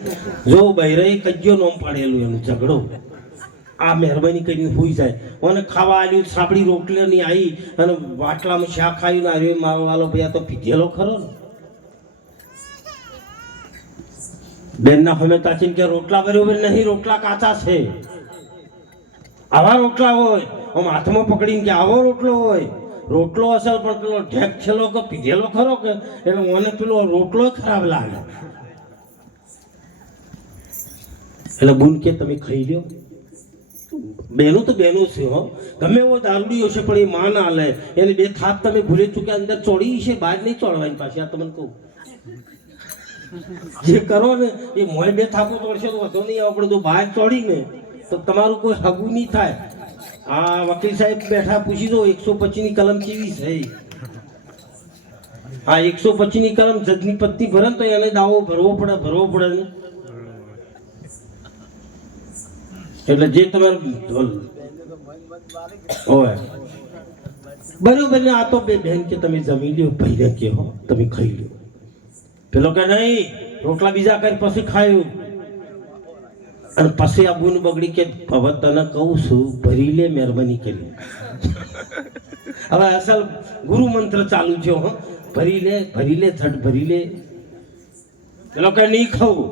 જો બૈરાઈ કજ્યો નોમ પાડેલું એનું ઝઘડો આ મહેરબાની કરીને હોઈ જાય અને ખાવા આલ્યું સાપડી રોટલી ની આવી અને વાટલામાં શાક ખાયું ને આવ્યો મારો વાલો ભાઈ આ તો પીધેલો ખરો ને બેનના હમે તાચીને કે રોટલા બરોબર નહીં, રોટલા કાચા છે. આવા રોટલા હોય આમ હાથમાં પકડીને કે આવો રોટલો હોય, રોટલો અસલ પણ પેલો ઢેક છેલો કે પીધેલો ખરો કે એટલે મને પેલો રોટલો ખરાબ લાગે. એટલે બુન કે તમે ખાઈ લ્યો. બેનું તો બેનું છે હો, ગમે એવો દારૂડી હશે પણ એ માં ના લે. એની બે થાપ તમે ભૂલે ચૂક્યા અંદર ચોડી છે, બહાર નહીં ચોડવાની પાછી. આ તમને કહું જે કરો ને એ મોય બે થાપો તોડશે તો વધુ નહીં આપણે તો બહાર ચોડી ને તો તમારું કોઈ હગું નહીં થાય. આ વકીલ સાહેબ બેઠા પૂછી દો 125 ની કલમ કેવી છે. આ 125 ની કલમ જજની પત્ની ભરે તો એને દાવો ભરવો પડે ને. એટલે જે તમારે હોય બરોબર ને. આ તો બે બહેન કે તમે જમી લ્યો, ભાઈ કે હો તમે ખાઈ લ્યો. પેલો કે નહીં રોટલા બીજા કરી પછી ખાયું. અને પછી આ બુન બગડી કે હવે તને કહું છું ભરી લે મહેરબાની કરી. હવે અસલ ગુરુ મંત્ર ચાલુ છે હો, ભરી લે ઝટ ભરી લે. પેલો કે નહીં ખાવું.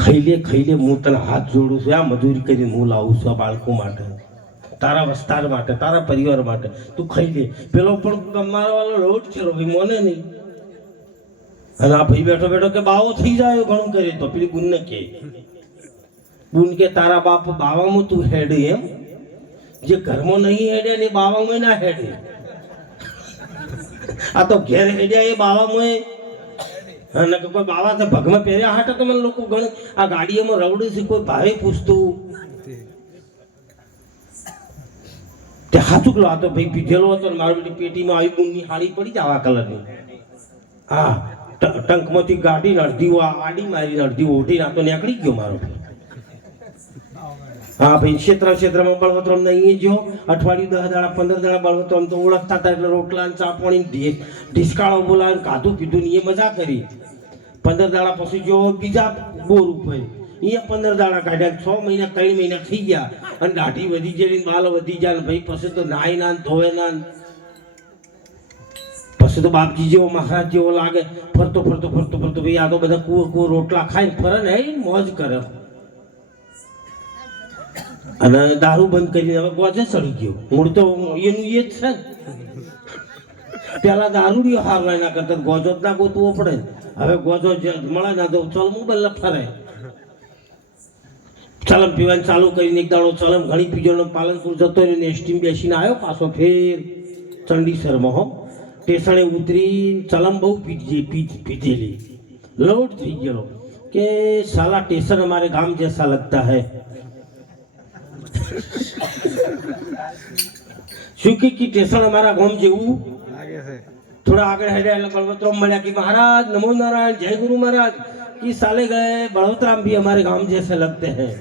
ખાઈ લે હું તને હાથ જોડું છું. આ મજૂરી કરીને હું લાવું છું આ બાળકો માટે, તારા વિસ્તાર માટે, તારા પરિવાર માટે. તું ખાઈ લે. પેલો પણ મારા વાળો લોટ છે ભાઈ, મોને નહીં. અને આ ભાઈ બેઠો બેઠો કે બાવો થઈ જાય ઘણું કરે તો પેલી બુન કે તારા બાપ બાવામાં તું હેડે એમ, જે ઘરમાં નહીં હેડે ને બાવામાં ના હેડે. આ તો ઘેર હેડ્યા એ બાવામાં અને કોઈ બાવા તો ભગમાં પહેર્યા હાટે તો મને લોકો ઘણ આ ગાડીઓમાં રવડે છે. કોઈ ભાવે પૂછતું તે હાથું લો. આ તો ભાઈ પીધેલો હતો ને મારી પેટીમાં આવી બુનની હાડી પડી આવા કલરની. હા ટંકમાંથી ગાડી અડધી આડી મારી અડધી ઓઢી ના તો નીકળી ગયો મારો. હા ભાઈ ક્ષેત્રમાં બળવતરામ નહીં જો અઠવાડિયું 10 દાડા 15 દાડા બળવતરામ તો ઓળખતા હતા એટલે રોટલા ચા પાણી ઢીસકાળો બોલાવે ખાધું પીધું ને એ મજા કરી. 15 દાડા પછી જો બીજા બોર ઉપર અહીંયા 15 દાડા કાઢ્યા. 6 મહિના 3 મહિના થઈ ગયા અને દાઢી વધી જાય બાલ વધી જાય ને ભાઈ પછી તો નાય ના ધોવે ના. પછી તો બાપજી જેવો મહારાજ જેવો લાગે. ફરતો ભાઈ આ તો બધા કુવો રોટલા ખાઈને ફરે ને મોજ કરે. અને દારૂ બંધ કરીને હવે ગોજે ચડી ગયો. મૂળ તો એનું એ જ છે. પેલા દારૂડીઓ હારવા ના કરતા ગોજો જ ના ગોતવો પડે. હવે ગોજો મળે ના તો ચલ મોબાઈલ ફરે. ચલમ પીવાનું ચાલુ કરીને એક દાડો ચલમ ઘણી પીજો પાલનપુર જતો રહ્યો ને એસટી બેસીને આવ્યો પાછો ફેર ચંડીસરમાં હો. સ્ટેશને ઉતરી ચલમ બહુ પીધેલી લોટ થઈ ગયો કે સાલા સ્ટેશન અમારે ગામ જૈસા લગતા હૈ. શું કે સ્ટેશન અમારા ગામ જેવું લાગે છે. થોડા આગળ હેડ્યા એટલે બળવતરામ મળ્યા કે મહારાજ નમો નારાયણ જય ગુરુ મહારાજ कि साले गए बड़ोतरा भी हमारे गांव जैसे लगते हैं.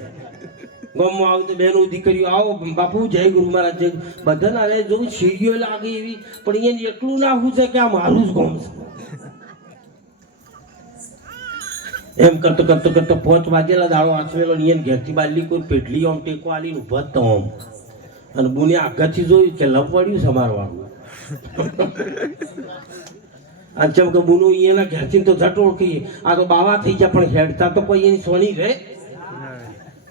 गांव में आओ तो बहनों दीकरियों आओ बापू जय गुरु महाराज जय बदन आले जो सीढ़ियों लागी एवी पण ये એટલું ના હું છે કે આ મારું જ ગામ છે. એમ કરતો 5 વાગેલા દાડો આછવેલો નિયન ઘેરથી બાલી કોઈ પેટલી આમ ટેકો આલીને ઉભા તો આમ અને બુને આગળથી જોયું કે લપવાડ્યું છે મારવાનું. અંચમ કે બુનો એના ઘેરથી તો જટ ઓળખી આ તો બાવા થઈ જાય પણ હેડતા તો કોઈ એની સોની રહે.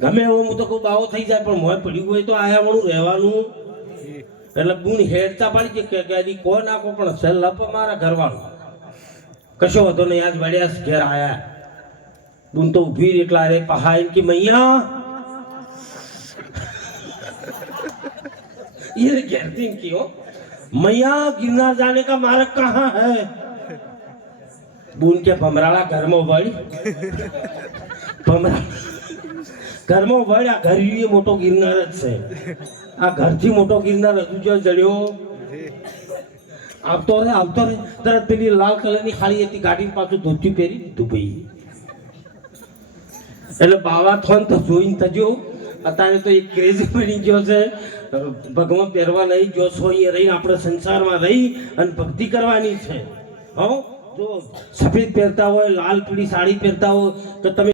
ગમે એવો હું તો કોઈ બાવો થઈ જાય પણ મોય પડ્યું હોય તો આયા વાળું રહેવાનું. એટલે બુન હેડતા પાડી કે કો નાખો પણ છે લપ મારા ઘરવાળો કશો હતો નહીં. આજ વડ્યા ઘેર આયા બુન તો ઉભી એટલા રે પહાડ કે મૈયા ये घेरती क्यों मैया गिरनार जाने का मार्ग कहाँ है. बून के भमराड़ा घर में वड़ घर में वड़ आ घर ये मोटो गिरनार જ છે. આ ઘરથી મોટો ગિરનાર હજુ જો જડ્યો આવતો રે તરત પેલી લાલ કલરની ખાલી હતી ગાડી પાછું ધોતી પહેરી દીધું ભાઈ. એટલે બાવા થોન તો જોઈને તજો અત્યારે તો એક ક્રેઝ બની ગયો છે. ભગવાન પહેરવા નહીં જો છો એ રહી આપણે સંસારમાં રહી અને ભક્તિ કરવાની છે. હો જો સફેદ પહેરતા હોય લાલ પીળી સાડી પહેરતા હોય તો તમે